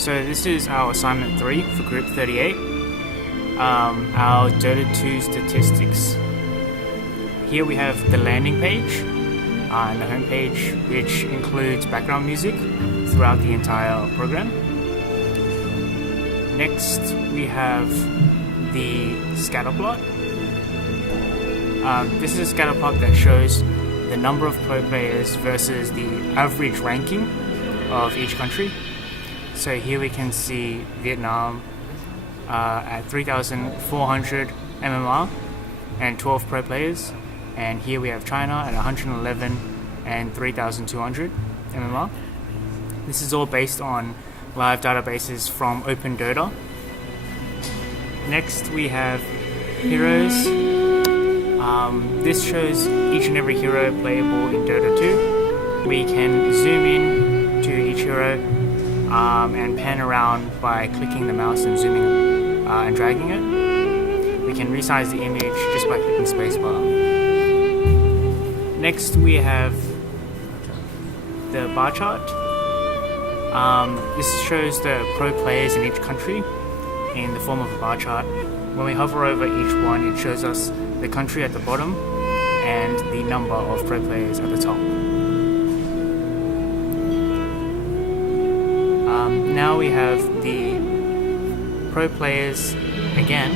So this is our assignment 3 for group 38, our Dota 2 statistics. Here we have the landing page and the home page, which includes background music throughout the entire program. Next we have the scatter plot. This is a scatter plot that shows the number of pro players versus the average ranking of each country. So here we can see Vietnam at 3,400 MMR and 12 pro players, and here we have China at 111 and 3,200 MMR. This is all based on live databases from Open Dota. Next we have heroes. This shows each and every hero playable in Dota 2. We can zoom in to each hero and pan around by clicking the mouse and zooming and dragging it. We can resize the image just by clicking spacebar. Next we have the bar chart. This shows the pro players in each country in the form of a bar chart. When we hover over each one, it shows us the country at the bottom and the number of pro players at the top. Now we have the pro players again,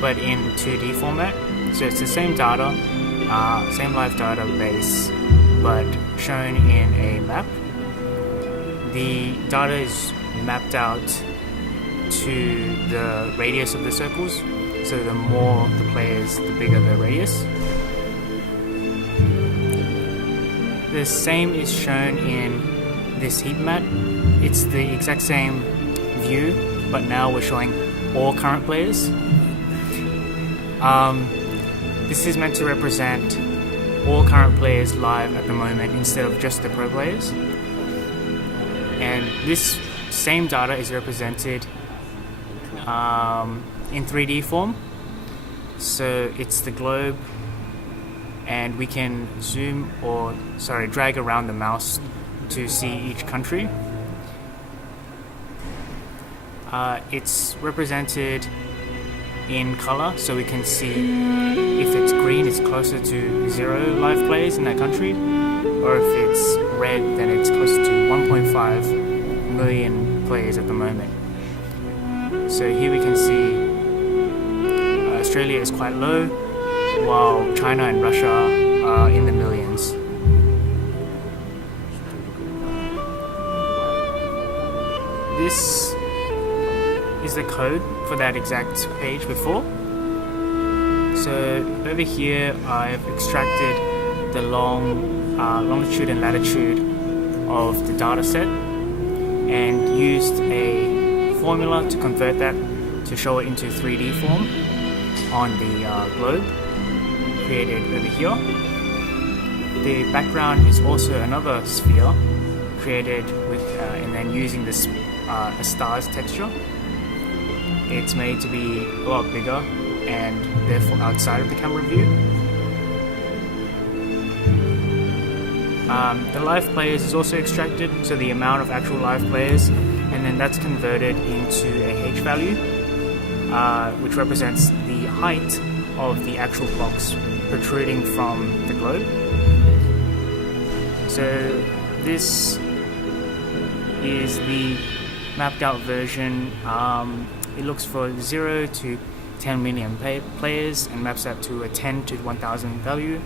but in 2D format. So it's the same data, same live database, but shown in a map. The data is mapped out to the radius of the circles, so the more the players, the bigger the radius. The same is shown in this heat map. It's the exact same view, but now we're showing all current players. This is meant to represent all current players live at the moment instead of just the pro players. And this same data is represented in 3D form. So it's the globe, and we can drag around the mouse to see each country. It's represented in color, so we can see if it's green, it's closer to 0 live players in that country, or if it's red, then it's closer to 1.5 million players at the moment. So here we can see Australia is quite low, while China and Russia are in the millions. This is the code for that exact page before. So over here I've extracted the longitude and latitude of the data set and used a formula to convert that to show it into 3D form on the globe created over here. The background is also another sphere created with and then using this a star's texture. It's made to be a lot bigger and therefore outside of the camera view. The live players is also extracted, so the amount of actual live players, and then that's converted into a H value, which represents the height of the actual blocks protruding from the globe. So this is the mapped out version. It looks for 0 to 10 million players and maps out to a 10 to 1000 value.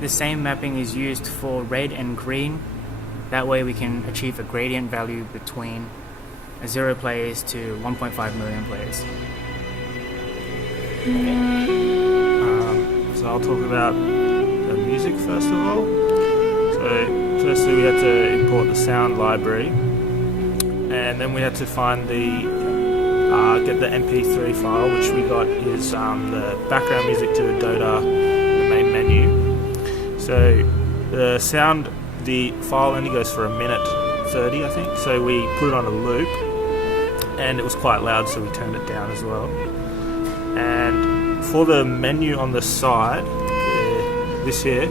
The same mapping is used for red and green. That way we can achieve a gradient value between 0 players to 1.5 million players. So I'll talk about the music first of all. So firstly we had to import the sound library, and then we had to find get the MP3 file, which we got is the background music to Dota, the main menu. So the file only goes for 1:30, I think. So we put it on a loop, and it was quite loud, so we turned it down as well. And for the menu on the side, this here,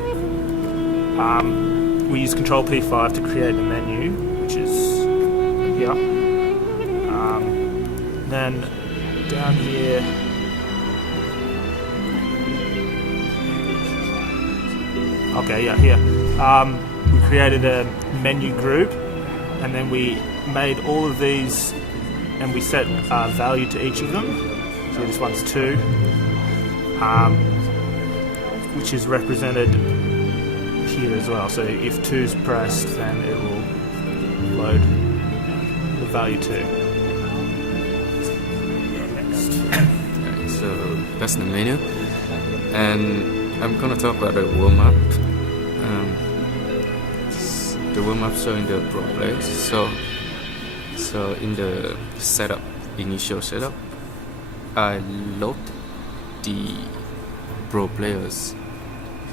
we use Control P5 to create the menu, which is here. Then down here, okay, yeah, here. We created a menu group, and then we made all of these, and we set value to each of them. So this one's 2, which is represented here as well. So if 2 is pressed, then it will load the value 2. So that's the menu, and I'm gonna talk about the warm up. The warm up showing the pro players. So in the setup, initial setup, I load the pro players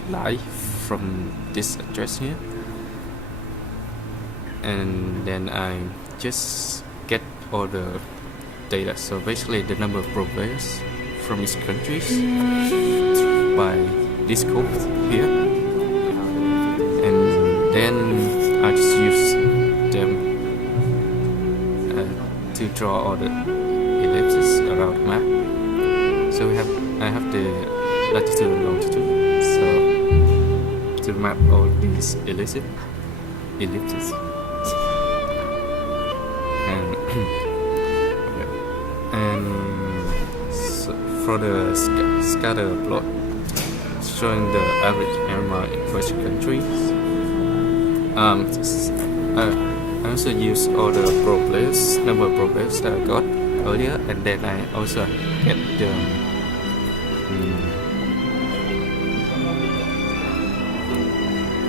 live from this address here, and then I just get all the data. So basically, the number of pro players from each countries by this code here, and then I just use them to draw all the ellipses around the map. So I have the latitude and longitude. So to map all these ellipses, and and so for the scatter plot showing the average MMR in each country. I also use all the pro players, number of pro players that I got earlier, and then I also get the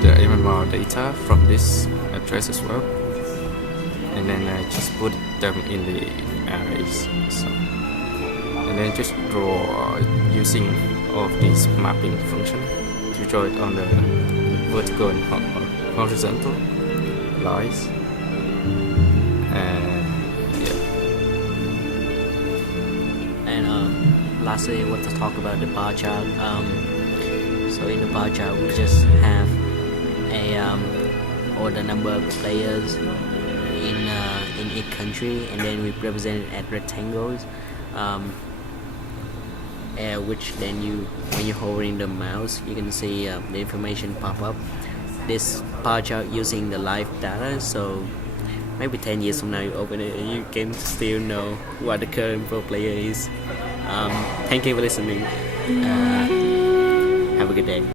MMR data from this address as well, and then I just put them in the arrays. So, and then just draw using all of these mapping function to draw it on the vertical and horizontal lines. And And lastly, I want to talk about the bar chart. So in the bar chart, we just have all the number of players in each country, and then we represent it at rectangles, which then when you hovering the mouse, you can see the information pop up. This bar chart using the live data, so maybe 10 years from now you open it and you can still know what the current pro player is. Thank you for listening. Have a good day.